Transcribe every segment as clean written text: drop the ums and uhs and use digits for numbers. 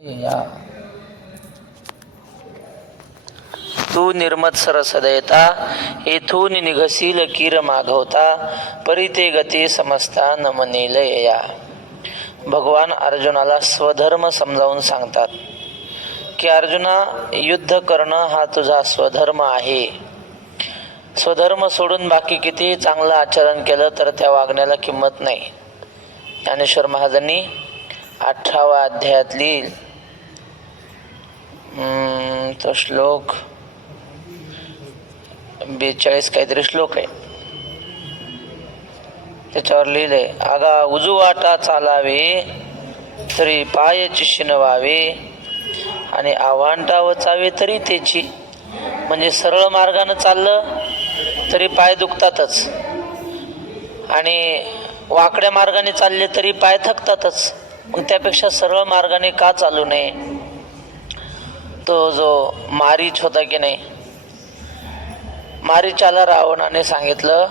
या तू निर्मत्सर सदयता येथून निघसील कीर मागवता परिते गती समजता नमनील या. भगवान अर्जुनाला स्वधर्म समजावून सांगतात की अर्जुना, युद्ध करणं हा तुझा स्वधर्म आहे. स्वधर्म सोडून बाकी किती चांगलं आचरण केलं तर त्या वागण्याला किंमत नाही. ज्ञानेश्वर महाराजांनी 18व्या अध्यायातली तो श्लोक 42 काहीतरी श्लोक आहे, त्याच्यावर लिहिलंय, आगा उजू वाटा चालावे तरी पाय चिशिनवावे आणि आव्हांटा वचावे तरी त्याची. म्हणजे सरळ मार्गानं चाललं तरी पाय दुखतातच आणि वाकड्या मार्गाने चालले तरी पाय थकतातच. मग त्यापेक्षा सरळ मार्गाने का चालू नये. तो जो मारीच होता की नाही, मारीचाला रावणाने सांगितलं,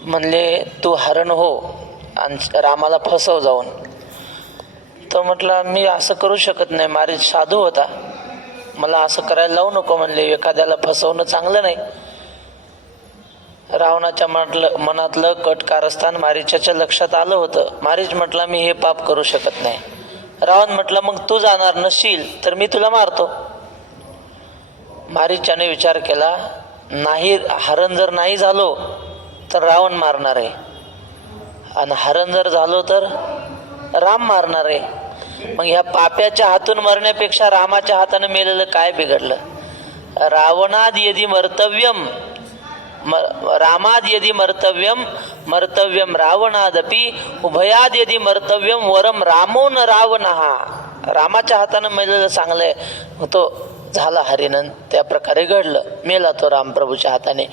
म्हणले तू हरण हो आणि रामाला फसव जाऊन. तो म्हटला मी असं करू शकत नाही, मारीच साधू होता, मला असं करायला लावू नको. म्हणले एखाद्याला फसवणं चांगलं नाही. रावणाच्या मनातलं कट कारस्थान मारीच्याच्या लक्षात आलं होतं. मारीच म्हटला मी हे पाप करू शकत नाही. रावण म्हटला मग तू जाणार नशील तर मी तुला मारतो. मारीच्याने विचार केला, नाही हरण जर नाही झालो तर रावण मारणार आहे आणि हरण जर झालो तर राम मारणार आहे. मग ह्या पाप्याच्या हातून मरण्यापेक्षा रामाच्या हाताने मेलेलं काय बिघडलं. रावणाद यदि मर्तव्यम रामाद यदि मर्तव्यम मर्तव्यम रावणादपि उभयाद यदि मर्तव्यम वरम रामो न रावणहा. रामाच्या हाताने मेलेलं चांगलंय. तो झाला हरिनंद, त्या प्रकारे घडलं, मेला तो रामप्रभूच्या हाताने.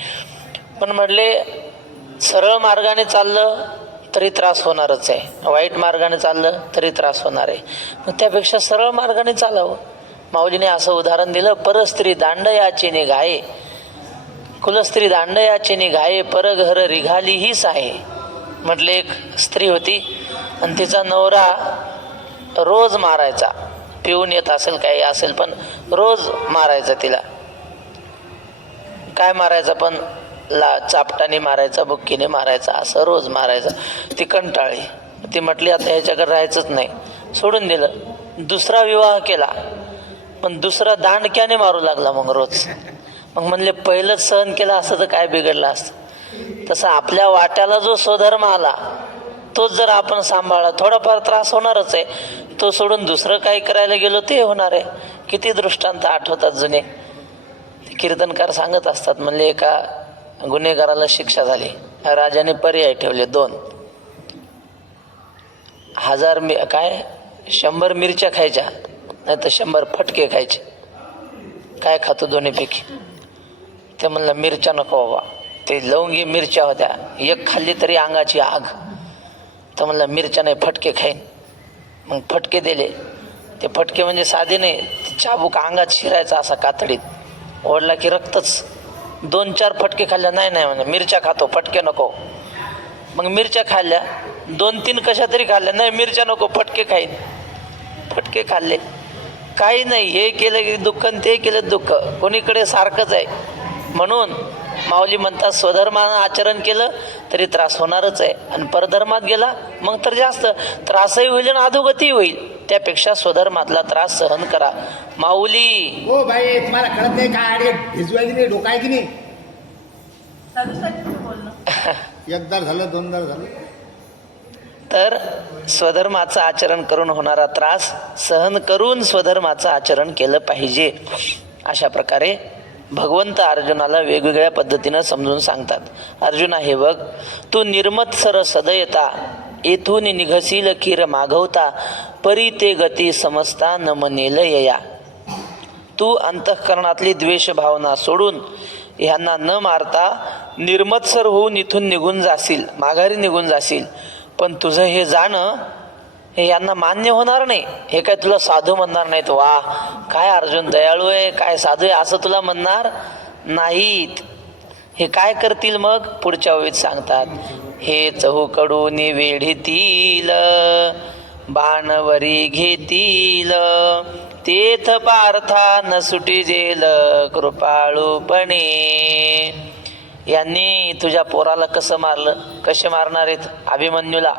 पण म्हटले सरळ मार्गाने चाललं तरी त्रास होणारच आहे, वाईट मार्गाने चाललं तरी त्रास होणार आहे. मग त्यापेक्षा सरळ मार्गाने चालावं. माऊलीने असं उदाहरण दिलं, परस्त्री दांडयाचे निघाये कुलस्त्री दांडयाचे निघाये परघर रिघाली हीच आहे. म्हटले एक स्त्री होती आणि तिचा नवरा रोज मारायचा, पिऊन येत असेल काही असेल पण रोज मारायचा तिला. काय मारायचा पण चापटाने मारायचा, बुक्कीने मारायचा, असं रोज मारायचा. ती कंटाळली. ती म्हटली आता ह्याच्याकडे राहायचंच नाही, सोडून दिलं. दुसरा विवाह केला पण दुसरा दांडक्याने मारू लागला मग रोज. मग म्हणले पहिलंच सहन केलं असं तर काय बिघडलं असतं. तसं आपल्या वाट्याला जो स्वधर्म आला तोच जर आपण सांभाळला, थोडाफार त्रास होणारच आहे. तो सोडून दुसरं काही करायला गेलो ते होणार आहे. किती दृष्टांत आठवतात जुने. कीर्तनकार सांगत असतात, म्हणले एका गुन्हेगाराला शिक्षा झाली, राजाने पर्याय ठेवले 2. 100 मिरच्या खायच्या नाही तर 100 फटके खायचे. काय खातो दोन्हीपैकी. ते म्हणलं मिरच्या नको बाबा. ते लवंगी मिरच्या होत्या, एक खाल्ली तरी अंगाची आग. तर म्हणलं मिरच्या नाही फटके खाईन. मग फटके दिले. ते फटके म्हणजे साधे नाही, चाबूक अंगात शिरायचा असा कातडीत, ओढला की रक्तच. 2-4 फटके खाल्ल्या. नाही म्हणजे मिरच्या खातो, फटके नको. मग मिरच्या खाल्ल्या, 2-3 कशा तरी खाल्ल्या. नाही मिरच्या नको, फटके खाईन. फटके खाल्ले. काही नाही, हे केलं की दुःख आणि ते केलं दुःख, कोणीकडे सारखंच आहे. म्हणून माऊली म्हणतात स्वधर्मानं आचरण केलं तरी त्रास होणारच आहे आणि परधर्मात गेला मग तर जास्त त्रासही होईल आणि अधोगती होईल. त्यापेक्षा स्वधर्मातला त्रास सहन करा. माऊली हो बाई, तुम्हाला कळत नाही काय भिजवायची नाही, डोकायची नाही. एकदा झालं, 2दा झालं. तर स्वधर्माचं आचरण करून होणारा त्रास सहन करून स्वधर्माचं आचरण केलं पाहिजे. अशा प्रकारे भगवंत अर्जुनाला वेगवेगळ्या पद्धतीनं समजून सांगतात. अर्जुना हे बघ, तू निर्मत्सर सदयता येथून निघसील कीर मागवता परी ते गती समजता न मनेल यया. तू अंतःकरणातली द्वेष भावना सोडून ह्यांना न मारता निर्मत्सर होऊन इथून निघून जाशील, माघारी निघून जाशील. पण तुझं हे जाणं हे यांना मान्य होणार नाही. हे काय तुला साधू म्हणणार नाहीत, वा काय अर्जुन दयाळू आहे, काय साधू आहे असं तुला म्हणणार नाहीत. हे काय करतील मग पुढच्या ओळीत सांगतात, हे चहूकडून वेढीतील बाणवरी घेतील तेथ पार्था न सुटी जेल कृपाळूपणे. यांनी तुझ्या पोराला कसं मारलं, कसे मारणार आहेत? अभिमन्यूला,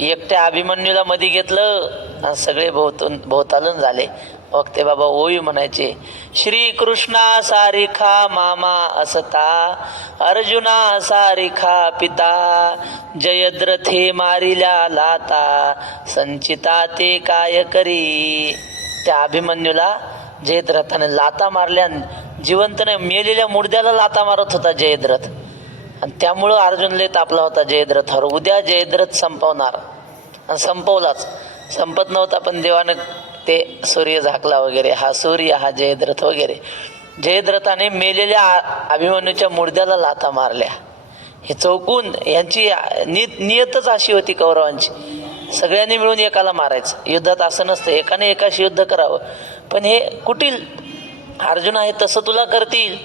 एकट्या अभिमन्यूला मध्ये घेतलं आणि सगळे भोवतालन झाले. मग ते बाबा ओवी म्हणायचे, श्रीकृष्णा सारिखा मामा असता अर्जुना सारिखा पिता जयद्रथे मारिल्या लाता संचिता ते काय करी. त्या अभिमन्यूला जयद्रथाने लाता मारल्या, जिवंत नाही मेलेल्या मुर्द्याला लाता मारत होता जयद्रथ. आणि त्यामुळं अर्जुन लय तापला होता जयद्रथावर. उद्या जयद्रथ संपवणार आणि संपवलाच. संपत नव्हता पण देवानं ते सूर्य झाकला वगैरे, हा सूर्य हा जयद्रथ वगैरे. जयद्रथाने मेलेल्या अभिमन्यूच्या मुर्द्याला लाथा मारल्या. हे चौकून यांची नियतच अशी होती कौरवांची, सगळ्यांनी मिळून एकाला मारायचं. युद्धात असं नसतं एकाने एकाशी युद्ध करावं. पण हे कुटील अर्जुना हे तसं तुला करतील.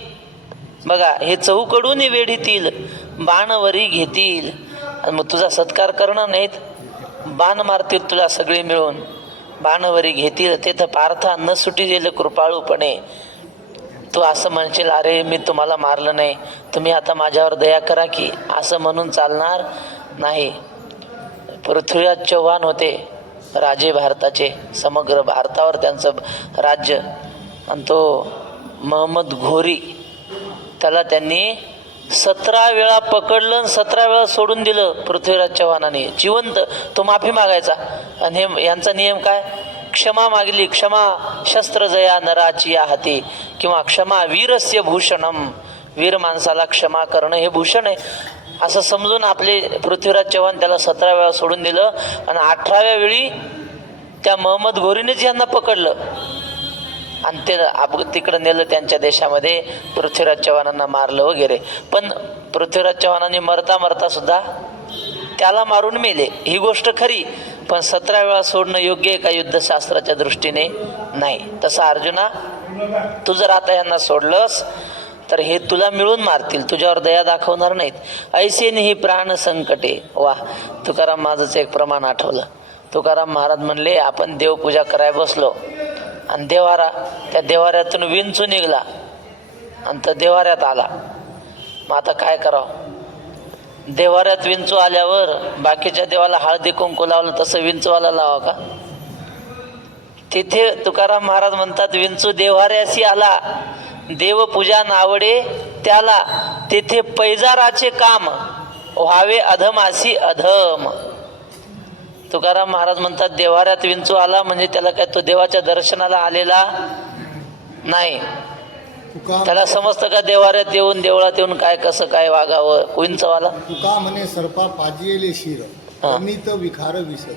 बघा, हे चहूकडून वेढीतील बाणवरी घेतील आणि मग तुझा सत्कार करणार नाहीत, बाण मारतील तुला सगळे मिळून. बाणवरी घेतील तेथ पार्था न सुटी गेलं कृपाळूपणे. तू असं म्हणशील, अरे मी तुम्हाला मारलं नाही, तुम्ही आता माझ्यावर दया करा की, असं म्हणून चालणार नाही. पृथ्वीराज चौहान होते राजे भारताचे, समग्र भारतावर त्यांचं राज्य. आणि तो महम्मद घोरी, त्याला त्यांनी 17 वेळा पकडलं आणि 17 वेळा सोडून दिलं पृथ्वीराज चव्हाणाने जिवंत. तो माफी मागायचा. आणि हे यांचा नियम काय? क्षमा मागली, क्षमा शस्त्रजया नराची या हाती, किंवा क्षमा वीरस्य भूषणम, वीर माणसाला क्षमा करणं हे भूषण आहे असं समजून आपले पृथ्वीराज चव्हाण त्याला 17 वेळा सोडून दिलं. आणि 18व्या वेळी त्या महम्मद घोरीनेच यांना पकडलं आणि ते तिकडं नेलं त्यांच्या देशामध्ये, पृथ्वीराज चव्हाणांना मारलं वगैरे. पण पृथ्वीराज चव्हाणांनी मरता मरता सुद्धा त्याला मारून मेले, ही गोष्ट खरी. पण 17 वेळा सोडणं योग्य आहे का युद्धशास्त्राच्या दृष्टीने? नाही. तसं अर्जुना, तू जर आता यांना सोडलंस तर हे तुला मिळून मारतील, तुझ्यावर दया दाखवणार नाहीत. ऐसेने ही प्राण संकटे. वा, तुकाराम माझंच एक प्रमाण आठवलं. तुकाराम महाराज म्हणले, आपण देवपूजा करायला बसलो आणि देवारा, त्या देवाऱ्यातून विंचू निघला आणि तो देवाऱ्यात आला. मग आता काय करावं? देवाऱ्यात विंचू आल्यावर बाकीच्या देवाला हळदी कुंकू लावलं तसं विंचूवाला लावा का? तिथे तुकाराम महाराज म्हणतात, विंचू देवाऱ्याशी आला, देवपूजा नावडे त्याला, तेथे पैजाराचे काम व्हावे अधमासी अधम. तुकाराम महाराज म्हणतात, देवाऱ्यात विंचू आला म्हणजे त्याला काय तो देवाच्या दर्शनाला आलेला नाही. त्याला समजतं का देवाऱ्यात येऊन देवळात येऊन काय कसं काय वागावं विंचवाला? तुका म्हणे सर्पा पाजिले शिर अमित विखार विसर.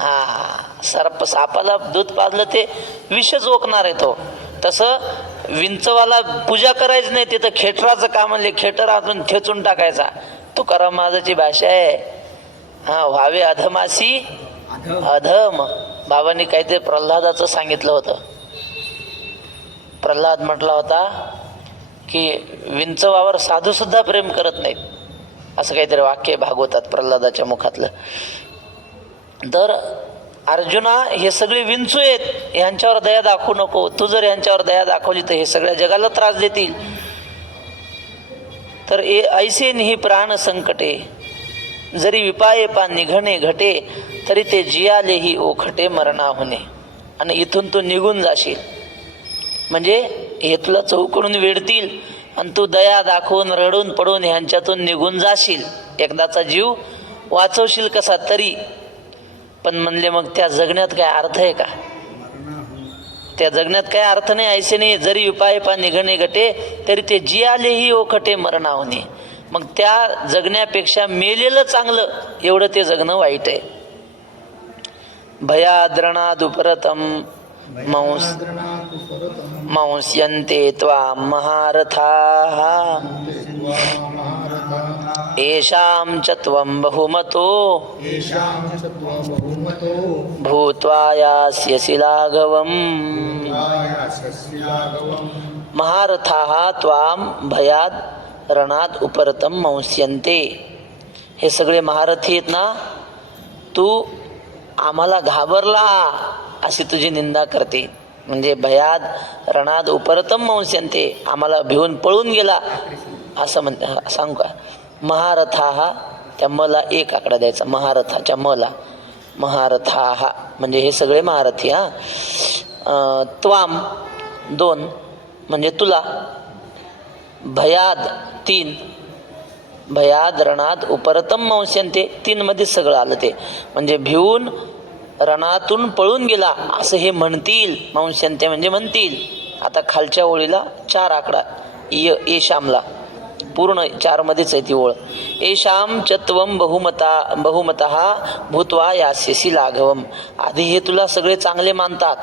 हा, सर्प सापाला दूध पाजलं ते विषच ओकणार आहे तो. तसं विंचवाला पूजा करायची नाही, तिथं खेटराचं काम म्हणले, खेटर अजून ठेचून टाकायचा. तुकाराम महाराजाची भाषा आहे. हा, व्हावे अधमासी अधम. बाबांनी काहीतरी प्रल्हादाचं सांगितलं होतं. प्रल्हाद म्हटला होता की विंचवावर साधू सुद्धा प्रेम करत नाहीत, असं काहीतरी वाक्य भागवतात प्रल्हादाच्या मुखातलं. तर अर्जुना, हे सगळे विंचू आहेत, यांच्यावर दया दाखवू नको. तू जर यांच्यावर दया दाखवली तर हे सगळ्या जगाला त्रास देतील. तर ऐसे निही प्राण संकटे, जरी विपाये पा निघणे घटे, तरी ते जियालेही ओखटे मरणा होणे. आणि इथून तू निघून जाशील म्हणजे हे तुला चौकडून वेढतील आणि तू दया दाखवून रडून पडून ह्यांच्यातून निघून जाशील. एकदाचा जीव वाचवशील कसा तरी. पण म्हणले, मग त्या जगण्यात काय अर्थ आहे का? त्या जगण्यात काय अर्थ नाही. ऐसे नाही, जरी विपाये पा निघणे घटे, तरी ते जियालेही ओखटे मरणा होणे. मग त्या जगण्यापेक्षा मेलेलं चांगलं, एवढं ते जगणं वाईट आहे. भयाद्रणादुपरतम मंस्यन्ते त्वां महारथाः येषां च त्वं बहुमतो भूत्वा यास्यसि लाघवम्. महारथाः त्वां भयाद रणात उपरतम मंस्यन्ते. हे सगळे महारथी आहेत ना, तू आम्हाला घाबरला अशी तुझी निंदा करते. म्हणजे भयाद रणाद उपरतम मंस्यन्ते, आम्हाला भिवून पळून गेला असं सांगू का. महारथा हा, त्या मला एक आकडा द्यायचा, महारथाच्या मला महारथा हा म्हणजे हे सगळे महारथी. त्वाम 2 म्हणजे तुला, भयाद 3, भयाद रणाद उपरतम मंस्यन्ते 3 मध्ये सगळं आलं ते. म्हणजे भिवून रणातून पळून गेला असं हे म्हणतील. मंस्यन्ते म्हणजे म्हणतील. आता खालच्या ओळीला 4 आकडा ए श्यामला, पूर्ण 4 मध्येच आहे ती ओळ. एशाम चत्वम बहुमतः भूत्वा यास्यसी लाघवम. आधी हे तुला सगळे चांगले मानतात,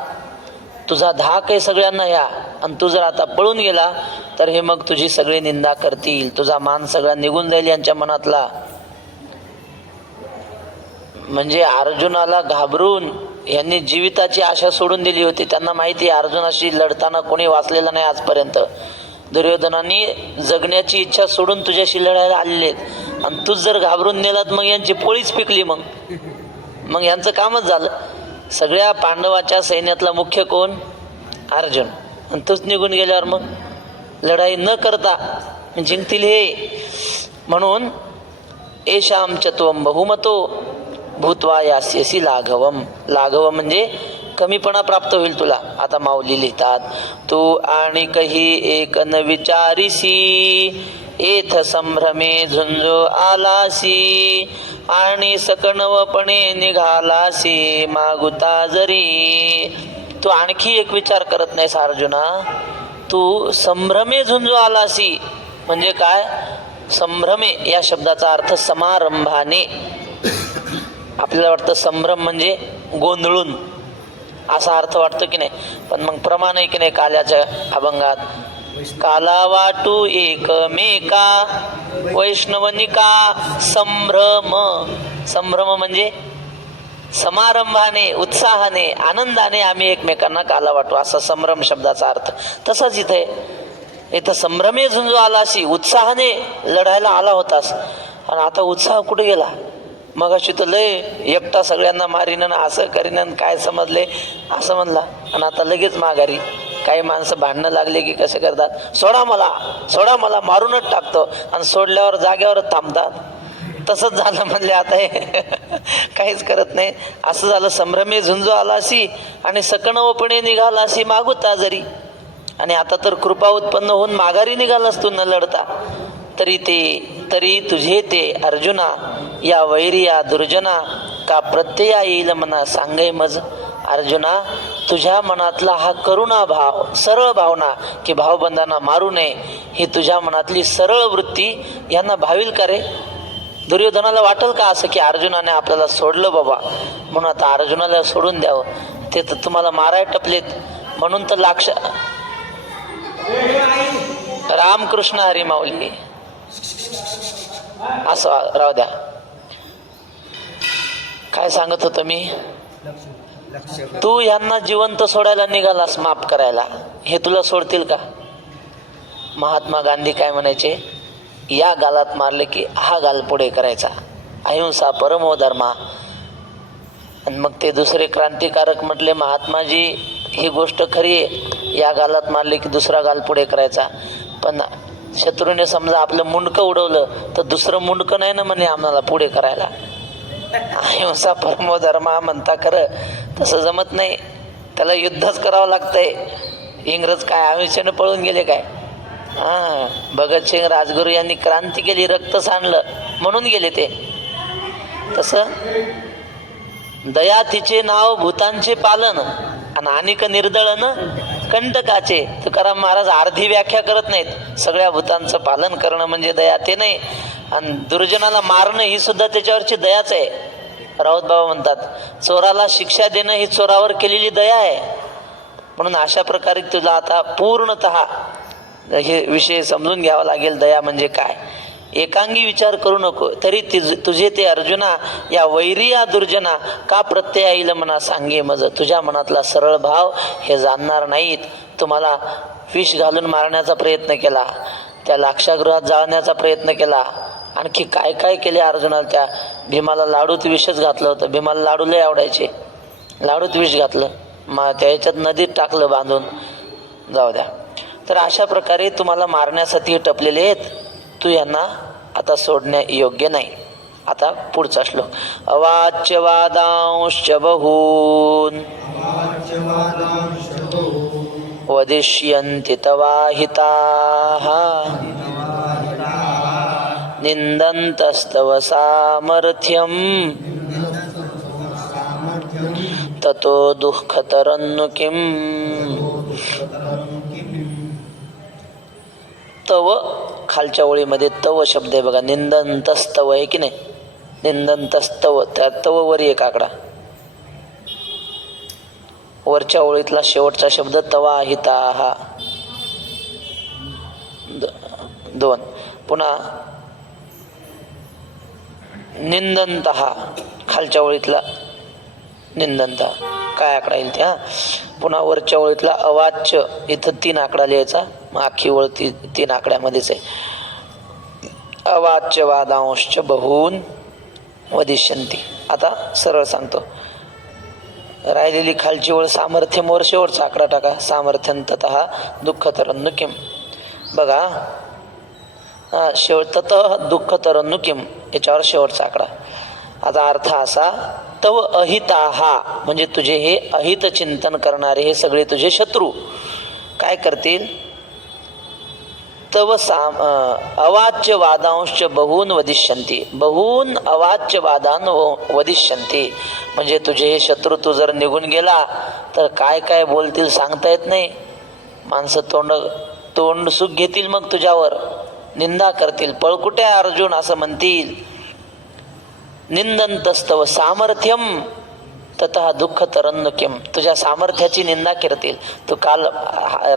तुझा धाक आहे सगळ्यांना या, आणि तू जर आता पळून गेला तर हे मग तुझी सगळी निंदा करतील, तुझा मान सगळा निघून जाईल यांच्या मनातला. म्हणजे अर्जुनाला घाबरून यांनी जीविताची आशा सोडून दिली होती. त्यांना माहिती आहे अर्जुनाशी लढताना कोणी वाचलेला नाही आजपर्यंत. दुर्योधनाने जगण्याची इच्छा सोडून तुझ्याशी लढायला आलेले आहेत, आणि तूच जर घाबरून नेलात मग यांची पोळीच पिकली. मग यांचं कामच झालं. सगळ्या पांडवाच्या सैन्यातला मुख्य कोण? अर्जुन. आणि तूच निघून गेल्यावर मग लढाई न करता जिंकतील हे. म्हणून एशाम चत्वम बहुमतो भूत्वा यास्यसी लाघवम. लाघवम म्हणजे कमीपणा प्राप्त होईल तुला. आता माऊली लिहितात, तू आणि काही एक न विचारिसी एथ संभ्रमे झुंजो आलासी, आणि सकणवपणे निघालासी मागुता जरी. तू आणखी एक विचार करत नाहीस अर्जुना, तू संभ्रमे झुंजो आलासी. म्हणजे काय? संभ्रमे या शब्दाचा अर्थ समारंभाने. आपल्याला वाटतं संभ्रम म्हणजे गोंधळून, असा अर्थ वाटतो की नाही, पण मग प्रमाण आहे की नाही काल्याच्या अभंगात, काला वाटू एकमेका वैष्णवनिका संभ्रम. संभ्रम म्हणजे समारंभाने, उत्साहाने, आनंदाने आम्ही एकमेकांना काला वाटू, असा संभ्रम शब्दाचा अर्थ. तसंच इथं संभ्रमे झुंजू आलासी, उत्साहाने लढायला आला होतास, आणि आता उत्साह कुठे गेला? मग अशी तर लय एकटा सगळ्यांना मारीन असं करीन काय समजले असं म्हणला, आणि आता लगेच माघारी. काही माणसं भांडणं लागले की कसं करतात, सोडा मला मारूनच टाकतो, आणि सोडल्यावर जाग्यावरच थांबतात. तसंच झालं म्हणले आता हे काहीच करत नाही. असं झालं. संभ्रमे झुंजो आलासी आणि सकणवपणे निघालासी मागुता जरी. आणि आता तर कृपा उत्पन्न होऊन माघारी निघालास तू न लढता. तरी तुझे ते अर्जुना या वैरिया दुर्जना का प्रत्यय येईल मना सांगे मज. अर्जुना, तुझ्या मनातला हा करुणा भाव, सरळ भावना की भावबंधांना मारू नये, ही तुझ्या मनातली सरळ वृत्ती यांना भाविल का रे? दुर्योधनाला वाटेल का असं की अर्जुनाने आपल्याला सोडलं बाबा, म्हणून आता अर्जुनाला सोडून द्यावं? ते तर तुम्हाला माराय टपलेत म्हणून तर रामकृष्ण हरी माऊली. असं राहू द्या. काय सांगत होतो मी? तू यांना जिवंत सोडायला निघालास, माफ करायला, हे तुला सोडतील का? महात्मा गांधी काय म्हणायचे? या गालात मारले की हा गाल पुढे करायचा, अहिंसा परमो धर्मा. आणि मग ते दुसरे क्रांतिकारक म्हटले, महात्माजी ही गोष्ट खरी आहे, या गालात मारले की दुसरा गाल पुढे करायचा, पण शत्रूने समजा आपलं मुंडकं उडवलं तर दुसरं मुंडकं नाही ना म्हणे आम्हाला पुढे करायला. अहिंसा परमो धर्मा म्हणता खरं, तसं जमत नाही, त्याला युद्धच करावं लागतंय. इंग्रज काय अहिंसेनं पळून गेले काय? भगतसिंग राजगुरू यांनी क्रांती केली, रक्त सांडलं म्हणून गेले ते. तसं दया तिचे नाव भूतांचे पालन, आणि अनेक निर्दळन कंटकाचे. तुकाराम महाराज अर्धी व्याख्या करत नाहीत. सगळ्या भूतांचं पालन करणं म्हणजे दया ते नाही, आणि दुर्जनाला मारणं ही सुद्धा त्याच्यावरची दयाच आहे. राऊत बाबा म्हणतात, चोराला शिक्षा देणं ही चोरावर केलेली दया आहे. म्हणून अशा प्रकारे तुला आता पूर्णतः हे विषय समजून घ्यावा लागेल. दया म्हणजे काय? एकांगी विचार करू नको. तरी तुझे ते अर्जुना या वैरिया दुर्जना का प्रत्यय येईल म्हणा सांगे मज. तुझ्या मनातला सरळ भाव हे जाणणार नाहीत. तुम्हाला विष घालून मारण्याचा प्रयत्न केला, त्या लाक्षागृहात जाळण्याचा प्रयत्न केला, आणखी काय काय केले अर्जुनाला. त्या भीमाला लाडूत विषच घातलं होतं. भीमाला लाडू लय आवडायचे. लाडूत विष घातलं, त्या ह्याच्यात नदीत टाकलं बांधून. जाऊ द्या. तर अशा प्रकारे तुम्हाला मारण्यासाठी टपलेले आहेत. तू यांना आता सोडण्या योग्य नाही. आता पुढचा श्लोक. अवाच्य वादांश्च बहून वदिष्यन्ति तवाहिताः निन्दन्तस्तव सामर्थ्यं ततो दुःखतरन्नु किम्. तव खालच्या ओळीमध्ये तव शब्द आहे बघा. निंदंतस्तव आहे की नाही. निंदंतस्तव, त्या तव वरी एक आकडा. वरच्या ओळीतला शेवटचा शब्द तवा हिता 2. पुन्हा निंदंत खालच्या ओळीतला निंदंत काय आकडा येईल त्या. पुन्हा वरच्या ओळीतला अवाच्य इथं 3 आकडा लिहायचा. मग अख्खी ओळ 3 आकड्यामध्येच आहे. अवाच्य वादांश्च बहून वदिष्यन्ति. आता सरळ सांगतो. राहिलेली खालची ओळ सामर्थ्यमोर शेवटचा आकडा टाका. सामर्थ्यं ततः दुःखतरन्नु किम. बघा ततः दुःखतरन्नु किम याच्यावर शेवटचा आकडा. आता अर्थ असा, तव अहिताहा म्हणजे तुझे हे अहित चिंतन करणारे हे सगळे तुझे शत्रू काय करतील. तव अवाच्य वादांश्च बहून वदिष्यन्ति. बहून अवाच्य वादान वदिष्यन्ति म्हणजे तुझे हे शत्रू तू जर निघून गेला तर काय काय बोलतील सांगता येत नाही. माणसं तोंड सुख घेतील, मग तुझ्यावर निंदा करतील. पळकुटे अर्जुन असं म्हणतील. निंदन्तस्तव सामर्थ्यम ततः दुःखतरन्नु किम. तुझ्या सामर्थ्याची निंदा करतील. तू काल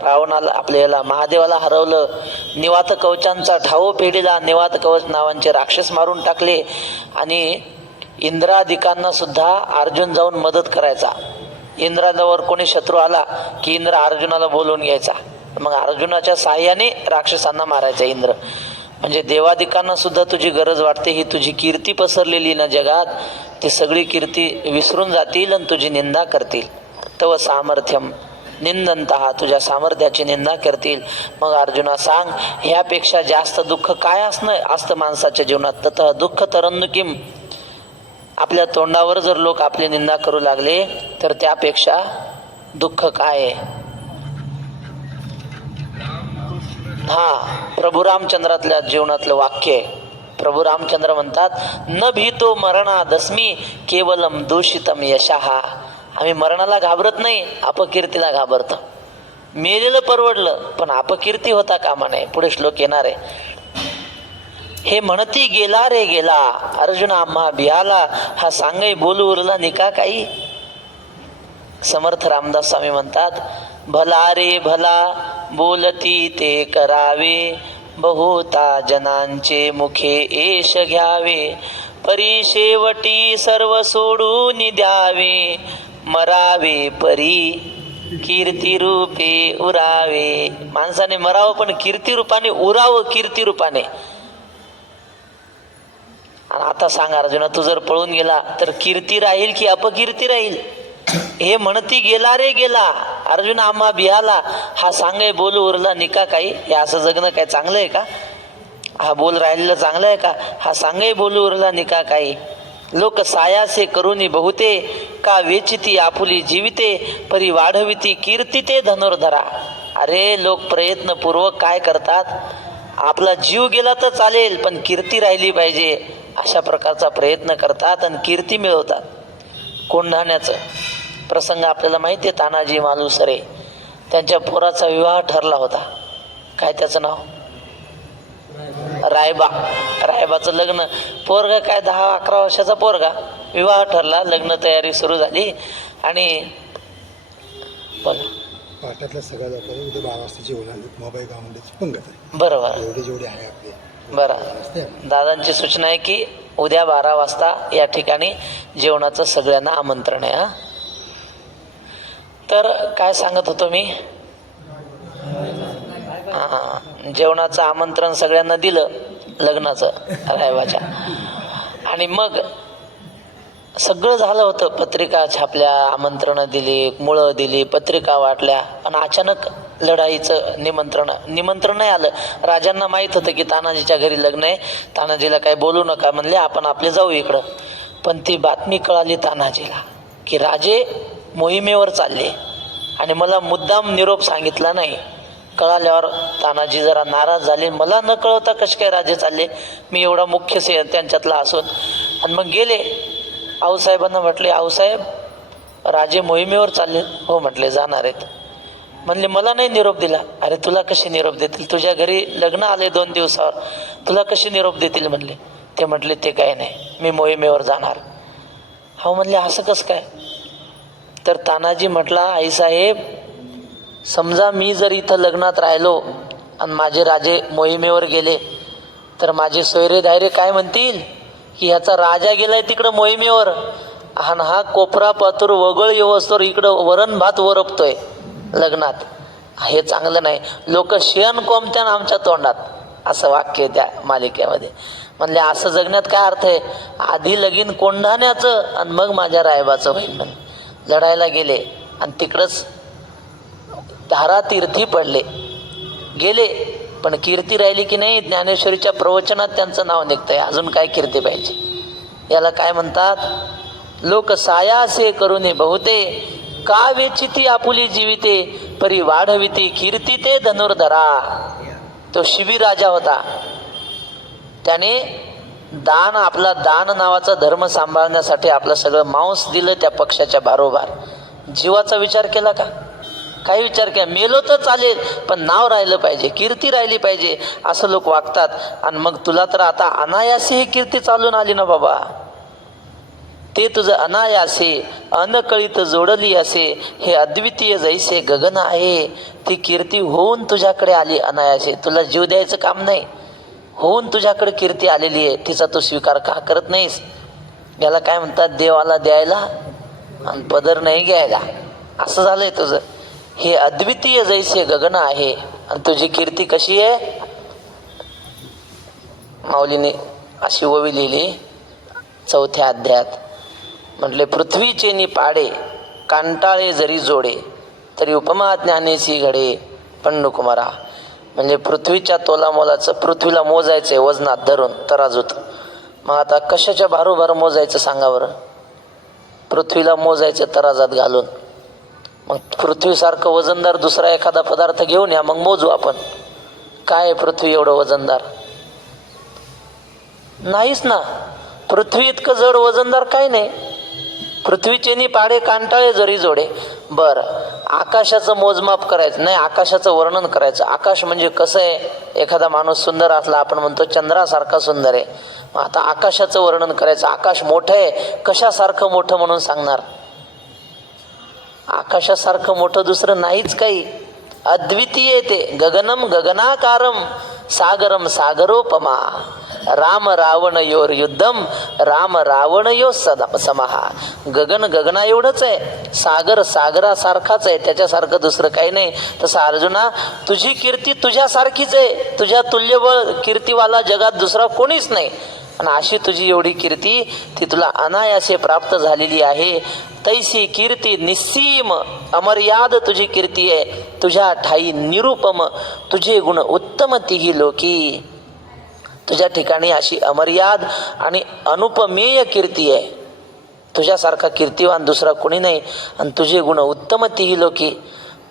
रावणाला आपल्याला महादेवाला हरवलं. निवात कवचांचा ठाव पेढीला निवात कवच नावांचे राक्षस मारून टाकले. आणि इंद्रादिकांना सुद्धा अर्जुन जाऊन मदत करायचा. इंद्राजवळ कोणी शत्रू आला की इंद्र अर्जुनाला बोलवून घ्यायचा. मग अर्जुनाच्या साह्याने राक्षसांना मारायचा इंद्र. म्हणजे देवादिकांना सुद्धा तुझी गरज वाटते. ही तुझी कीर्ती पसरलेली ना जगात, ती सगळी कीर्ती विसरून जातील आणि तुझी निंदा करतील. तव सामर्थ्यम निंदंतः तुझ्या सामर्थ्याची निंदा करतील. मग अर्जुना सांग, ह्यापेक्षा जास्त दुःख काय असतं माणसाच्या जीवनात. ततः दुःखतरन्नु किम. आपल्या तोंडावर जर लोक आपली निंदा करू लागले तर त्यापेक्षा दुःख काय आहे. प्रभू रामचंद्रातल्या जीवनातलं वाक्य आहे. प्रभू रामचंद्र म्हणतात, न भीतो मरणादस्मी केवलम दूषितम यशाहा. आम्ही मरणाला घाबरत नाही, अपकीर्तीला घाबरतो. मेलेलं परवडलं पण अपकीर्ती होता कामा नये. पुढे श्लोक येणार आहे. हे म्हणती गेला रे गेला अर्जुन आम्हा बिहाला हा सांगई बोलू उरला निका काही. समर्थ रामदास स्वामी म्हणतात, भला रे भला बोलती ते करावे बहुता जनांचे मुखे एश घ्यावे. परी शेवटी सर्व सोडून द्यावे मरावे परी कीर्ती रूपे उरावे. माणसाने मरावं पण कीर्ती रूपाने उरावं कीर्ती रूपाने. आणि आता सांग अर्जुना, तू जर पळून गेला तर कीर्ती राहील की अपकीर्ती राहील. हे म्हणती गेला रे गेला अर्जुन आम्हा बिहाला हा सांगे बोलू उरला निका काही. हे असं जगणं काय चांगलं आहे का. हा बोल राहिलेलं चांगलं आहे का. हा सांगे बोलू उरला निका काही. लोक सायासे करुनी बहुते का वेचिती आपुली जीविते परी वाढविती कीर्ती ते धनुर्धरा. अरे लोक प्रयत्नपूर्वक काय करतात, आपला जीव गेला तर चालेल पण कीर्ती राहिली पाहिजे अशा प्रकारचा प्रयत्न करतात आणि कीर्ती मिळवतात. कोंढाण्याचं प्रसंग आपल्याला माहिती आहे. तानाजी मालुसरे त्यांच्या पोराचा विवाह ठरला होता. काय त्याचं नाव, रायबा. रायबाचं लग्न, पोरगा काय 10-11 वर्षाचा पोरगा. विवाह ठरला, लग्न तयारी सुरू झाली आणि बोला पाठातल्या सगळ्या लोकांनी उद्या 12 वाजता जेवण आले. मोबाईल गावंड्याची पंगत आहे. बरोबर, जेवढे आहे आपले. बरं. दादांची सूचना आहे की उद्या 12 वाजता या ठिकाणी जेवणाचं सगळ्यांना आमंत्रण आहे. हा, तर काय सांगत होतो मी, जेवणाचं आमंत्रण सगळ्यांना दिलं लग्नाचं रायबाच्या. आणि मग सगळं झालं होतं. पत्रिका छापल्या, आमंत्रणं दिली, मुळं दिली, पत्रिका वाटल्या आणि अचानक लढाईचं निमंत्रण नाही आलं. राजांना माहीत होतं की तानाजीच्या घरी लग्न आहे, तानाजीला काय बोलू नका म्हणले, आपण आपले जाऊ इकडं. पण ती बातमी कळाली तानाजीला की राजे मोहिमेवर चालले आणि मला मुद्दाम निरोप सांगितला नाही. कळाल्यावर तानाजी जरा नाराज झाले. मला न कळवता कसे काय राजे चालले, मी एवढा मुख्य त्यांच्यातला असून. आणि मग गेले आऊसाहेबांना म्हटले, आऊसाहेब राजे मोहिमेवर चालले. हो म्हटले, जाणार आहेत. म्हणले मला नाही निरोप दिला. अरे तुला कशी निरोप देतील, तुझ्या घरी लग्न आले 2 दिवसावर, तुला कशी निरोप देतील म्हणले. ते म्हटले ते काय नाही, मी मोहिमेवर जाणार. हो म्हणले, असं कसं काय. तर तानाजी म्हटला, आईसाहेब समजा मी जर इथं लग्नात राहिलो आणि माझे राजे मोहिमेवर गेले तर माझे सोयरे धायरे काय म्हणतील की ह्याचा राजा गेलाय तिकडं मोहिमेवर आणि हा कोपरा पातूर वगळ येवस्तोर इकडं वरण भात वरपतोय लग्नात. हे चांगलं नाही. लोक शेण कोंबत्यान आमच्या तोंडात, असं वाक्य आहे त्या मालिकेमध्ये. म्हणले असं जगण्यात काय अर्थ आहे, आधी लगीन कोंढाण्याचं आणि मग माझ्या रायबाचं होईल. म्हणे लढायला गेले आणि तिकडंच धारातीर्थी पडले. गेले पण कीर्ती राहिली की नाही. ज्ञानेश्वरीच्या प्रवचनात त्यांचं नाव निघतंय. अजून काय कीर्ती पाहिजे. याला काय म्हणतात, लोक सायासे करुणे बहुते, का वेचिती आपुली जीविते, परी वाढविती कीर्ती ते धनुर्धरा. तो शिबी राजा होता. त्याने दान, आपला दान नावाचा धर्म सांभाळण्यासाठी आपलं सगळं मांस दिलं त्या पक्षाच्या बारोबार. जीवाचा विचार केला का, काही विचार केला. मेलो तर चालेल पण नाव राहिलं पाहिजे, कीर्ती राहिली पाहिजे, असं लोक वागतात. आणि मग तुला तर आता अनायासे ही कीर्ती चालून आली ना बाबा. ते तुझं अनायासे अनकळीत जोडली असे, हे अद्वितीय जैसे गगन आहे. ती कीर्ती होऊन तुझ्याकडे आली अनायासे. तुला जीव द्यायचं काम नाही, होऊन तुझ्याकडे कीर्ती आलेली आहे. तिचा तू स्वीकार का करत नाहीस. याला काय म्हणतात, देवाला द्यायला आणि पदर नाही घ्यायला. असं झालंय तुझं. हे अद्वितीय जैसे गगन आहे. आणि तुझी कीर्ती कशी आहे. माऊलीने अशी ओवी लिहिली 4थ्या अध्यायात. म्हटले पृथ्वीचे नि पाडे, कांटाळे जरी जोडे, तरी उपमा ज्ञानेची घडे पंडुकुमारा. म्हणजे पृथ्वीच्या तोलामोलाचं, पृथ्वीला मोजायचंय वजनात धरून तराजूत. मग आता कशाच्या भारोभार मोजायचं सांगा बरं. पृथ्वीला मोजायचं तराजात घालून. मग पृथ्वीसारखं वजनदार दुसरा एखादा पदार्थ घेऊन या, मग मोजू आपण. काय पृथ्वी एवढं वजनदार नाहीच ना. पृथ्वी इतकं जड वजनदार काही नाही. पृथ्वीचे नि पाडे कांटाळे जरी जोडे. बरं, आकाशाचं मोजमाप करायचं नाही, आकाशाचं वर्णन करायचं. आकाश म्हणजे कसं आहे. एखादा माणूस सुंदर असला, आपण म्हणतो चंद्रासारखा सुंदर आहे. मग आता आकाशाचं वर्णन करायचं. आकाश मोठं आहे, कशासारखं मोठं म्हणून सांगणार. आकाशासारखं मोठं दुसरं नाहीच काही. अद्वितीय ते. गगनम गगनाकारम, सागरम सागरोपमा. राम रावण योर युद्धम, राम रावण यो समहा. गगन गगना एवढंच आहे, सागर सागरासारखाच आहे, त्याच्यासारखं दुसरं काही नाही. तसं अर्जुना, तुझी कीर्ती तुझ्यासारखीच आहे. तुझ्या तुल्यबळ कीर्तीवाला जगात दुसरा कोणीच नाही. आणि अशी तुझी एवढी कीर्ती ती तुला अनायासे प्राप्त झालेली आहे. तैसी कीर्ती निस्सीम, अमर्याद तुझी कीर्ती आहे. तुझ्या ठाई निरुपम, तुझे गुण उत्तम तिही लोकी. तुझ्या ठिकाणी अशी अमर्याद आणि अनुपमेय कीर्ती आहे. तुझ्यासारखा कीर्तिवान दुसरा कोणी नाही. आणि तुझे गुण उत्तम तिही लोकी.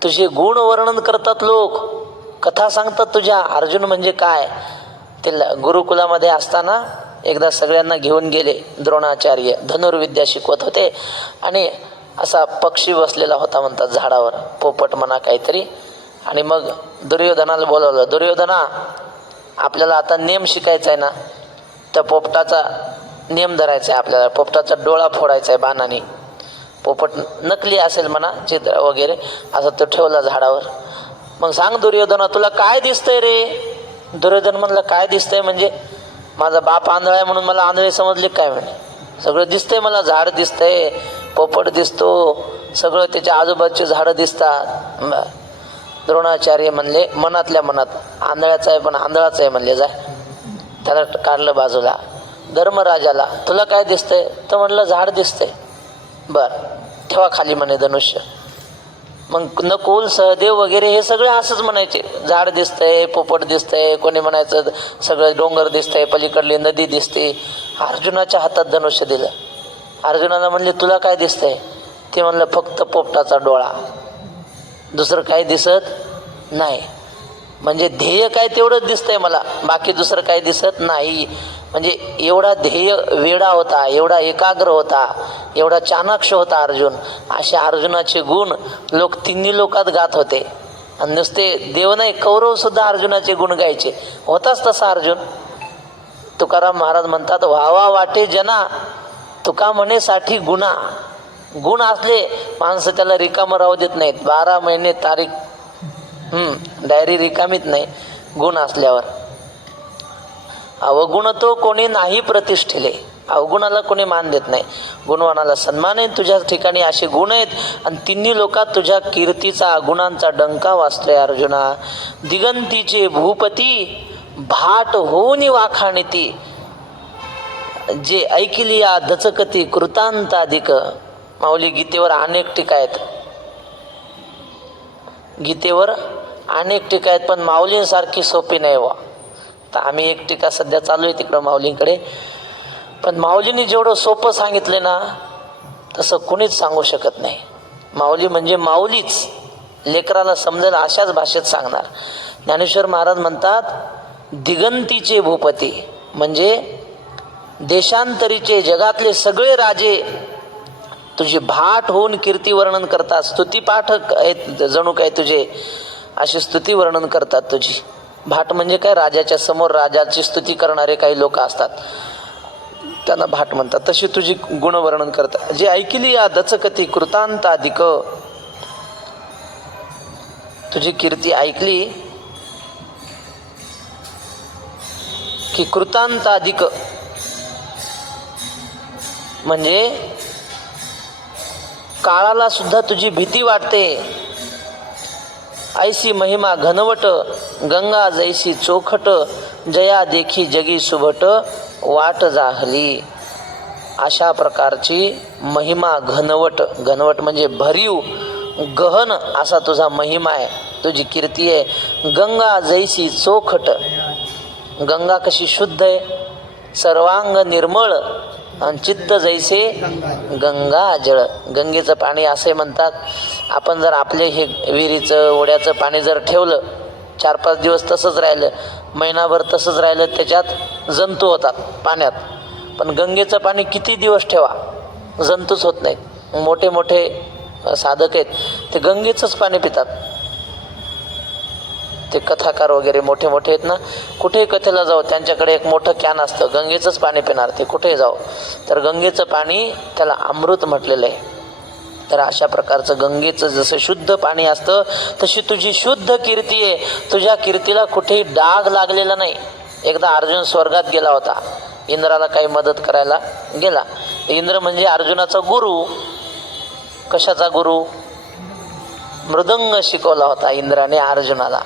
तुझे गुण वर्णन करतात लोक, कथा सांगतात तुझ्या. अर्जुन म्हणजे काय, ते गुरुकुलामध्ये असताना एकदा सगळ्यांना घेऊन गेले द्रोणाचार्य. धनुर्विद्या शिकवत होते आणि असा पक्षी बसलेला होता म्हणतात झाडावर, पोपट म्हणा काहीतरी. आणि मग दुर्योधनाला बोलावलं. दुर्योधना, आपल्याला आता नेम शिकायचा आहे ना. त्या पोपटाचा नेम धरायचा आहे आपल्याला. पोपटाचा डोळा फोडायचा आहे बाणाने. पोपट नकली असेल म्हणा, चित्र वगैरे. असं तो ठेवला झाडावर. मग सांग दुर्योधना, तुला काय दिसतंय रे. दुर्योधन म्हणलं, काय दिसतंय म्हणजे, माझा बाप आंधळा आहे म्हणून मला आंधळे समजले काय. म्हणे सगळं दिसतंय मला. झाड दिसतंय, पोपट दिसतो, सगळं त्याच्या आजूबाजूचे झाडं दिसतात. द्रोणाचार्य म्हणले मनातल्या मनात, आंधळ्याचा आहे पण आंधळाच आहे म्हणले. जाय, त्याला काढलं बाजूला. धर्मराजाला, तुला काय दिसतंय? तर म्हणलं झाड दिसतंय. बर, ठेवा खाली म्हणे धनुष्य. मग नकुल सहदेव वगैरे हे सगळे असंच म्हणायचे, झाड दिसतंय, पोपट दिसतंय, कोणी म्हणायचं सगळं डोंगर दिसतंय, पलीकडली नदी दिसते. अर्जुनाच्या हातात धनुष्य दिलं. अर्जुनाला म्हणले तुला काय दिसतंय? ते म्हणलं फक्त पोपटाचा डोळा, दुसरं काही दिसत नाही. म्हणजे ध्येय काय तेवढंच दिसतंय मला, बाकी दुसरं काही दिसत नाही. म्हणजे एवढा ध्येय वेडा होता, एवढा एकाग्र होता, एवढा चाणाक्ष होता अर्जुन. असे अर्जुनाचे गुण लोक तिन्ही लोकात गात होते. आणि नुसते देव नाही, कौरव सुद्धा अर्जुनाचे गुण गायचे. होताच तसा अर्जुन. तुकाराम महाराज म्हणतात, व्हावा वाटे जना तुका म्हणे साठी गुणा. गुण असले माणसं त्याला रिकामं राहू देत नाहीत. 12 महिने तारीख डायरी रिकामीत नाही गुण असल्यावर. अवगुण तो कोणी नाही प्रतिष्ठिले. अवगुणाला कोणी मान देत नाही, गुणवानाला सन्मान आहे. तुझ्या ठिकाणी असे गुण आहेत आणि तिन्ही लोकात तुझ्या कीर्तीचा गुणांचा डंका वाजतोय अर्जुना. दिगंतीचे भूपती भाट होऊन वाखाणिती, जे ऐकिली या दचकती कृतांताधिक. माऊली गीतेवर अनेक टीका आहेत, गीतेवर अनेक टीका आहेत, पण माऊलींसारखी सोपी नाही वा. तर आम्ही एक टीका सध्या चालू आहे तिकडं माऊलींकडे. पण माऊलींनी जेवढं सोपं सांगितले ना तसं कुणीच सांगू शकत नाही. माऊली म्हणजे माऊलीच, लेकराला समजेल अशाच भाषेत सांगणार. ज्ञानेश्वर महाराज म्हणतात, दिगंतीचे भूपती म्हणजे देशांतरीचे जगातले सगळे राजे तुझी भाट होऊन कीर्ती वर्णन करतात. स्तुतीपाठ आहेत जणू काय तुझे, अशी स्तुती वर्णन करतात तुझी. भाट म्हणजे काय? राजाच्या समोर राजाची स्तुती करणारे काही लोक असतात, त्यांना भाट म्हणतात. तशी तुझी गुणवर्णन करतात. जे ऐकली या दचकती कृतांताधिक, तुझी कीर्ती ऐकली की कृतांताधिक म्हणजे काळाला सुद्धा तुझी भीती वाटते. ऐसी महिमा घनवट गंगा जैसी चोखट, जया देखी जगी सुभट वाट जाहली. अशा प्रकारची महिमा घनवट, घनवट म्हणजे भरीव गहन असा तुझा महिमा आहे, तुझी कीर्ती आहे. गंगा जैसी चोखट, गंगा कशी शुद्ध आहे, सर्वांग निर्मळ, आणि चित्त जैसे गंगा जळ. गंगेचं पाणी असे म्हणतात, आपण जर आपले हे विहिरीचं ओढ्याचं पाणी जर ठेवलं 4-5 दिवस तसंच राहिलं, महिनाभर तसंच राहिलं, त्याच्यात जंतू होतात पाण्यात. पण गंगेचं पाणी किती दिवस ठेवा, जंतूच होत नाहीत. मोठे मोठे साधक आहेत ते गंगेचंच पाणी पितात. ते कथाकार वगैरे मोठे मोठे आहेत ना, कुठेही कथेला जाऊ त्यांच्याकडे एक मोठं कॅन असतं, गंगेचंच पाणी पिणार ते कुठेही जाऊ. तर गंगेचं पाणी त्याला अमृत म्हटलेलं आहे. तर अशा प्रकारचं गंगेचं जसं शुद्ध पाणी असतं तशी तुझी शुद्ध कीर्ती आहे. तुझ्या कीर्तीला कुठेही डाग लागलेला नाही. एकदा अर्जुन स्वर्गात गेला होता, इंद्राला काही मदत करायला गेला. इंद्र म्हणजे अर्जुनाचा गुरु. कशाचा गुरु? मृदंग शिकवला होता इंद्राने अर्जुनाला.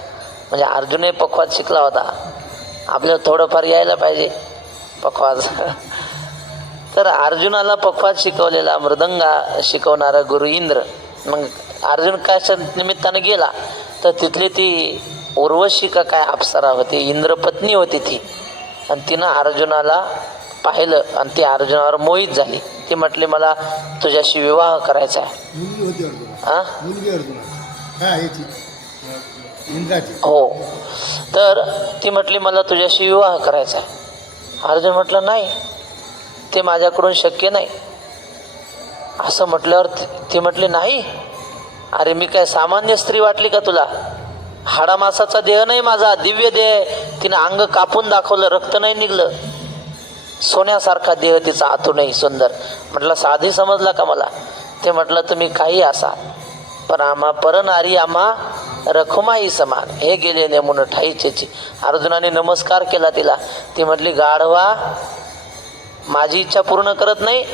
म्हणजे अर्जुनही पखवाज शिकला होता. आपल्याला थोडंफार यायला पाहिजे पखवाज. तर अर्जुनाला पखवाज शिकवलेला, मृदंगा शिकवणारा गुरु इंद्र. मग अर्जुन कशा निमित्तानं गेला तर तिथली ती उर्वशी का काय अप्सरा होती, इंद्रपत्नी होती ती, आणि तिनं अर्जुनाला पाहिलं आणि ती अर्जुनावर मोहित झाली. ती म्हटली मला तुझ्याशी विवाह करायचा आहे. मुलगी होती अर्जुना, हां मुलगी अर्जुना हा याची इंद्राची. हो. तर ती म्हटली मला तुझ्याशी विवाह करायचा आहे. अर्जुन म्हटलं नाही, ते माझ्याकडून शक्य नाही. असं म्हटल्यावर ती म्हटली नाही, अरे मी काय सामान्य स्त्री वाटली का तुला? हाडामासाचा देह नाही माझा, दिव्य देह. तिनं अंग कापून दाखवलं, रक्त नाही निघलं. सोन्यासारखा देह तिचा आतूनही सुंदर. म्हटलं साधी समजला का मला? ते म्हटलं तुम्ही काही असा, पण आम्हा परनारी आम्हा रखुमाई समान. हे गेले नेमून ठाईचेची. अर्जुनाने नमस्कार केला तिला. ती म्हटली गाढवा, माझी इच्छा पूर्ण करत नाही,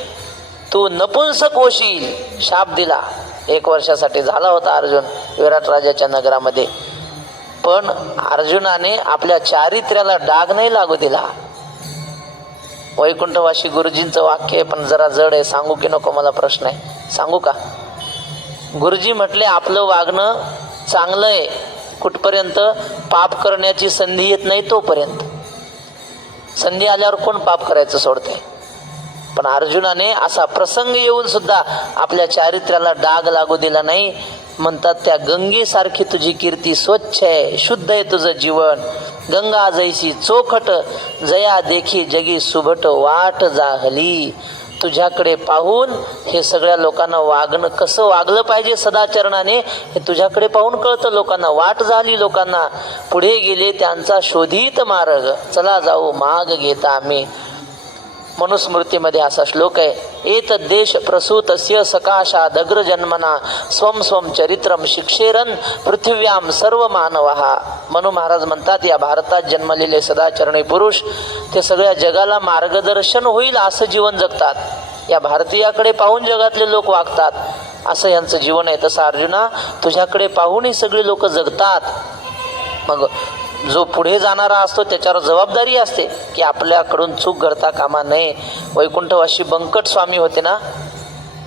तू नपुंसक होशील. शाप दिला. 1 वर्षासाठी झाला होता अर्जुन विराट राजाच्या नगरामध्ये. पण अर्जुनाने आपल्या चारित्र्याला डाग नाही लागू दिला. वैकुंठवासी गुरुजींचं वाक्य आहे, पण जरा जड आहे, सांगू की नको मला प्रश्न आहे, सांगू का? गुरुजी म्हटले आपलं वागणं चांगलं आहे कुठपर्यंत? पाप करण्याची संधी येत नाही तोपर्यंत. संधी आल्यावर कोण पाप करायचं सोडते? पण अर्जुनाने असा प्रसंग येऊन सुद्धा आपल्या चारित्र्याला डाग लागू दिला नाही. म्हणतात त्या गंगेसारखी तुझी कीर्ती स्वच्छ आहे, शुद्ध आहे तुझं जीवन. गंगा जैसी चोखट, जया देखी जगी सुभट वाट जाहली. तुझ्याकडे पाहून हे सगळ्या लोकांना वागणं, कसं वागलं पाहिजे सदाचरणाने, हे तुझ्याकडे पाहून कळतं लोकांना. वाट झाली लोकांना, पुढे गेले त्यांचा शोधित मार्ग, चला जाऊ माग घेता आम्ही. मनुस्मृतीमध्ये असा श्लोक आहे, एत देश प्रसूतस्य सकाशाद अग्रजन्मना स्वम स्वम चरित्रम शिक्षेरन पृथिव्याम सर्व मानवहा. मनु महाराज म्हणतात या भारतात जन्मलेले सदाचरणी पुरुष ते सगळ्या जगाला मार्गदर्शन होईल असं जीवन जगतात. या भारतीयाकडे पाहून जगातले लोक वागतात, असं यांचं जीवन आहे. तसं अर्जुना तुझ्याकडे पाहून ही सगळी लोक जगतात. मग जो पुढे जाणारा असतो त्याच्यावर जबाबदारी असते की आपल्याकडून चूक घडता कामा नये. वैकुंठवासी बंकट स्वामी होते ना,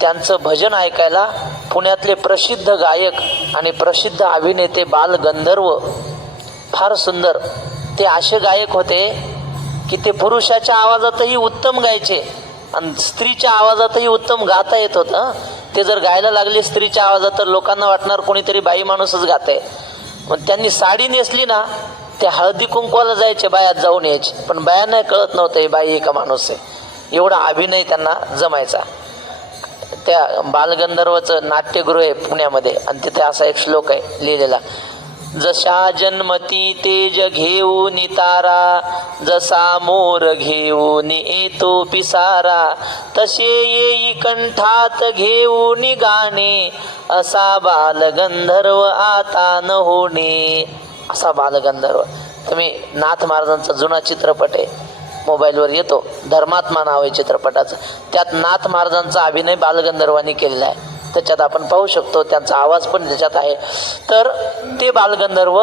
त्यांचं भजन ऐकायला पुण्यातले प्रसिद्ध गायक आणि प्रसिद्ध अभिनेते बाल गंधर्व, फार सुंदर ते असे गायक होते की ते पुरुषाच्या आवाजातही उत्तम गायचे आणि स्त्रीच्या आवाजातही उत्तम गाता येत होतं. ते जर गायला लागले स्त्रीच्या आवाजात तर लोकांना वाटणार कोणीतरी बाई माणूसच गात आहे. मग त्यांनी साडी नेसली ना, ते हळदी कुंकवाला जायचे, बायात जाऊन यायचे, पण बायांना कळत नव्हतं हे बाई का माणूस आहे. एवढा अभिनय त्यांना जमायचा. त्या बालगंधर्वचं नाट्यगृह आहे पुण्यामध्ये आणि तिथे असा एक श्लोक आहे लिहिलेला, जशा जन्मती तेज घेऊन तारा, जसा मोर घेऊन येतो पिसारा, तसे येई कंठात घेऊन गाणे, असा बालगंधर्व आता न होणे. असा बालगंधर्व. तुम्ही नाथ महाराजांचा जुना चित्रपट आहे, मोबाईलवर येतो, धर्मात्मा नाव आहे चित्रपटाचं. त्यात नाथ महाराजांचा अभिनय बालगंधर्वांनी केलेला आहे. त्याच्यात आपण पाहू शकतो, त्यांचा आवाज पण त्याच्यात आहे. तर ते बालगंधर्व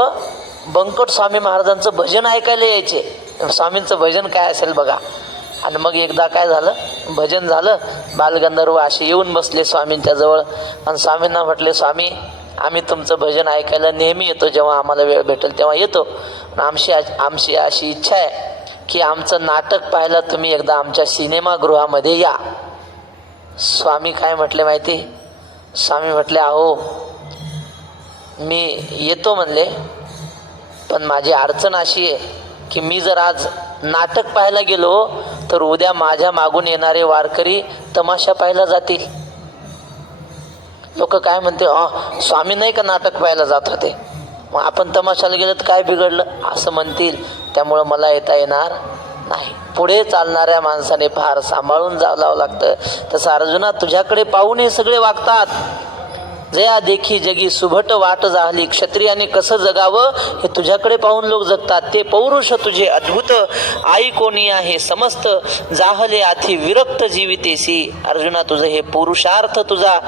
बंकट स्वामी महाराजांचं भजन ऐकायला यायचे. स्वामींचं भजन काय असेल बघा. आणि मग एकदा काय झालं, भजन झालं, बालगंधर्व असे येऊन बसले स्वामींच्या जवळ आणि स्वामींना म्हटले, स्वामी आम्ही तुमचं भजन ऐकायला नेहमी येतो, जेव्हा आम्हाला वेळ भेटेल तेव्हा येतो. आमची अशी इच्छा आहे की आमचं नाटक पाहायला तुम्ही एकदा आमच्या सिनेमागृहामध्ये या. स्वामी काय म्हटले माहिती? स्वामी म्हटले, अहो मी येतो म्हणले, पण माझी अडचण अशी आहे की मी जर आज नाटक पाहायला गेलो तर उद्या माझ्या मागून येणारे वारकरी तमाशा पाहायला जातील. लोक काय म्हणते, स्वामी नाही का नाटक पाहायला जात होते, मग आपण तमाशाला गेलं तर काय बिघडलं असं म्हणतील, त्यामुळं मला येता येणार नाही. पुढे चालणाऱ्या माणसाने फार सांभाळून जावं लागतं. तसं अर्जुना तुझ्याकडे पाहून हे सगळे वागतात. जया देखी जगी सुभट वाट जाहली. क्षत्रियाने कसं जगावं हे तुझ्याकडे पाहून लोक जगतात. ते पौरुष तुझे अद्भुत, आई कोणी आहे समस्त, जाहले आथी विरक्त जीवितेसी. अर्जुना तुझं हे पुरुषार्थ तुझा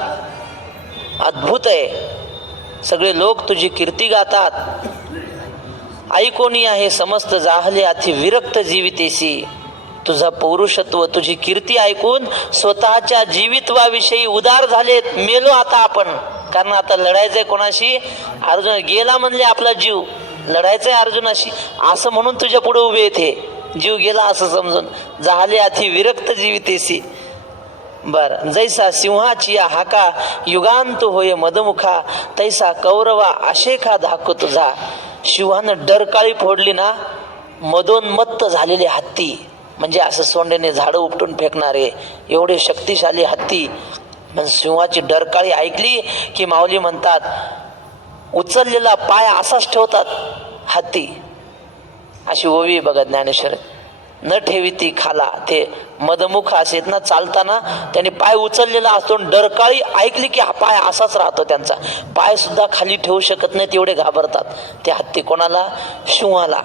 अद्भुत आहे. सगळे लोक तुझी कीर्ती गातात. आई कोणी आहे समस्त, जाहले आथी विरक्त जीवितेसी. तुझं पौरुषत्व, तुझी कीर्ती ऐकून स्वतःच्या जीवित्वाविषयी उदार झालेत. मेलो आता आपण, कारण आता लढायचंय कोणाशी? अर्जुन गेला म्हणले आपला जीव, लढायचंय अर्जुनाशी असं म्हणून तुझ्या पुढे उभे येते. जीव गेला असं समजून. जाहले आथी विरक्त जीवितेसी. बर, जैसा सिंहाची या हाका, युगांत होय मदमुखा, तैसा कौरवा आशेखा धाकू तुझा. शिवानं डरकाळी फोडली ना, मदोन्मत्त झालेले हत्ती, म्हणजे असं सोंडेने झाडं उपटून फेकणारे एवढे शक्तिशाली हत्ती. सिंहाची डरकाळी ऐकली की माऊली म्हणतात उचललेला पाय असाच ठेवतात हत्ती. अशी ओवी बघा ज्ञानेश्वर, न ठेवी ती खाला. ते मदमुख असेत ना, चालताना त्याने पाय उचललेला असतो. डरकाळी ऐकली की हा पाय असाच राहतो, त्यांचा पाय सुद्धा खाली ठेवू शकत नाही, तेवढे घाबरतात ते हत्ती. कोणाला? सिंहाला.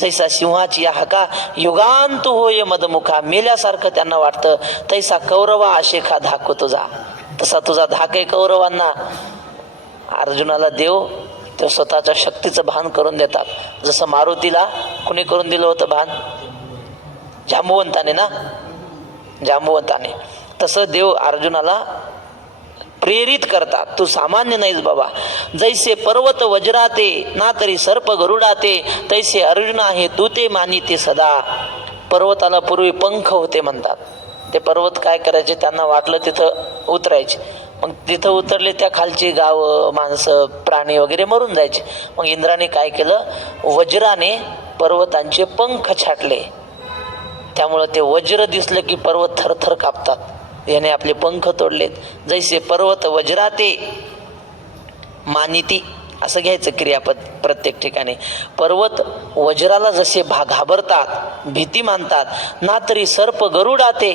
जैसा सिंहाची या हाका, युगांत होय मदमुखा, मेल्यासारखं त्यांना वाटतं. तैसा कौरवा आशेखा धाकू तुझा, तसा तुझा धाक आहे कौरवांना. अर्जुनाला देव ते स्वतःच्या शक्तीचं भान करून देतात. जसं मारुतीला कुणी करून दिलं होतं भान? जांबुवंताने ना, जांबुवंताने. तसं देव अर्जुनाला प्रेरित करतात. तू सामान्य नाहीस बाबा. जैसे पर्वत वज्राते ना तरी सर्प गरुडाते, तैसे अर्जुन आहे तू ते मानिते सदा. पर्वताला पूर्वी पंख होते म्हणतात. ते पर्वत काय करायचे, त्यांना वाटलं तिथं उतरायचे. मग तिथं उतरले, त्या खालची गावं, माणसं, प्राणी वगैरे मरून जायचे. मग इंद्राने काय केलं, वज्राने पर्वतांचे पंख छाटले. त्यामुळं ते वज्र दिसलं की पर्वत थरथर कापतात. याने आपले पंख तोडलेत. जैसे पर्वत वज्राते मानिती, असं घ्यायचं क्रियापद प्रत्येक ठिकाणी. पर्वत वज्राला जसे घाबरतात, भीती मानतात, ना तरी सर्प गरुडाते,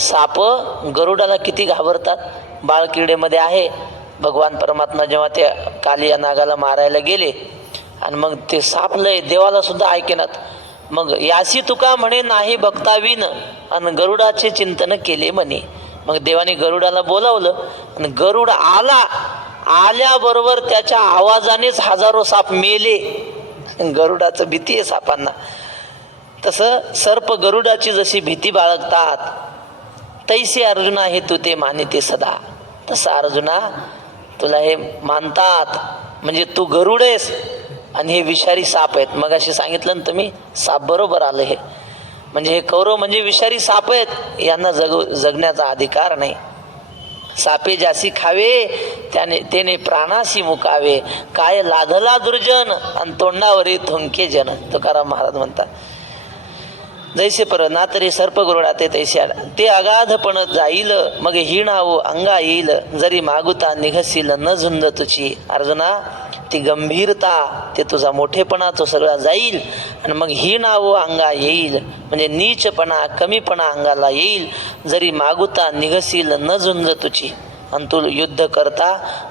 साप गरुडाला किती घाबरतात. बाळकिडेमध्ये आहे, भगवान परमात्मा जेव्हा ते कालिया नागाला मारायला गेले आणि मग ते सापलंय, देवाला सुद्धा ऐकेनात. मग यासी तुका म्हणे नाही भक्ताविन, आणि गरुडाचे चिंतन केले म्हणे. मग देवाने गरुडाला बोलावलं आणि गरुड आला. आल्याबरोबर त्याच्या आवाजानेच हजारो साप मेले. गरुडाचं भीती आहे सापांना. तसं सर्प गरुडाची जशी भीती बाळगतात, तैसे अर्जुना हे तू ते मानिते सदा. तसं अर्जुना तुला हे मानतात, म्हणजे तू गरुड आहेस आणि हे विषारी साप आहेत. मग असे सांगितलं ना तुम्ही, साप बरोबर आलं हे. म्हणजे हे कौरव म्हणजे विषारी साप आहेत, यांना जगण्याचा अधिकार नाही. सापे जासी खावे त्याने प्राणासी मुकावे, काय लाधला दुर्जन आणि तोंडावरी थुंके जन. तुकाराम महाराज म्हणतात. जैसे पर ना तरी सर्प गरुडाते तैसे ते अगाधपण जाईल, मग हिणावो अंगा येईल, जरी मागुता निघसील न झुंज तुझी. अर्जुना ती गंभीरता, ते तुझा मोठेपणा तो सगळा जाईल आणि मग हिणावो अंगा येईल, म्हणजे नीचपणा कमीपणा अंगाला येईल. जरी मागुता निघसील न झुंज तुझी, आणि तू युद्ध करता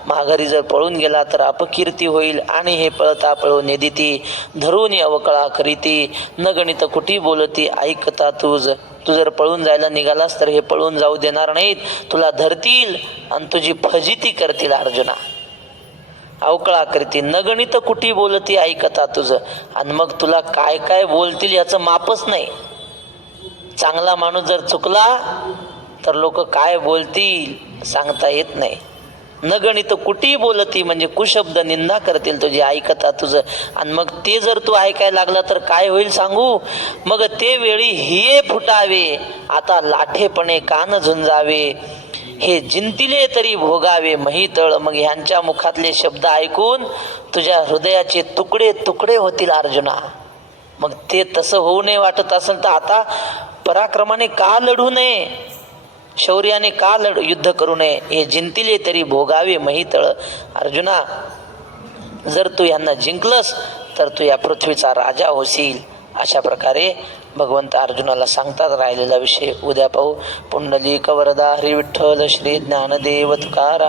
माघारी जर पळून गेला तर अपकीर्ती होईल. आणि हे पळता पळून नेदिती, धरून अवकळा करीती, न गणित कुठी बोलती ऐकता तुझ. तू जर पळून जायला निघालास तर हे पळून जाऊ देणार नाहीत, तुला धरतील आणि तुझी फजिती करतील. अर्जुना अवकळा करती, न गणित कुठी बोलती ऐकता तुझं. आणि मग तुला काय काय बोलतील याचं मापच नाही. चांगला माणूस जर चुकला तर लोक काय बोलतील सांगता येत नाही. न गणित कुठी बोलती म्हणजे कुशब्द निंदा करतील तुझी ऐकता तुझं. आणि मग ते जर तू ऐकायला लागला तर काय होईल सांगू. मग ते वेळी हिये फुटावे, आता लाठेपणे कान झुंजावे, हे जिंतिले तरी भोगावे महितळ. मग ह्यांच्या मुखातले शब्द ऐकून तुझ्या हृदयाचे तुकडे तुकडे होतील अर्जुना. मग ते तसं होऊ नये वाटत असेल तर आता पराक्रमाने का लढू नये, शौर्याने का युद्ध करू नये. हे जिंतिले तरी भोगावे महितळ. अर्जुना जर तू यांना जिंकलंस तर तू या पृथ्वीचा राजा होशील. अशा प्रकारे भगवंत अर्जुनाला सांगतात. राहिलेला विषय उद्या पाहू. पुंडलिक वरदा हरी विठ्ठल श्री ज्ञानदेव तुकाराम.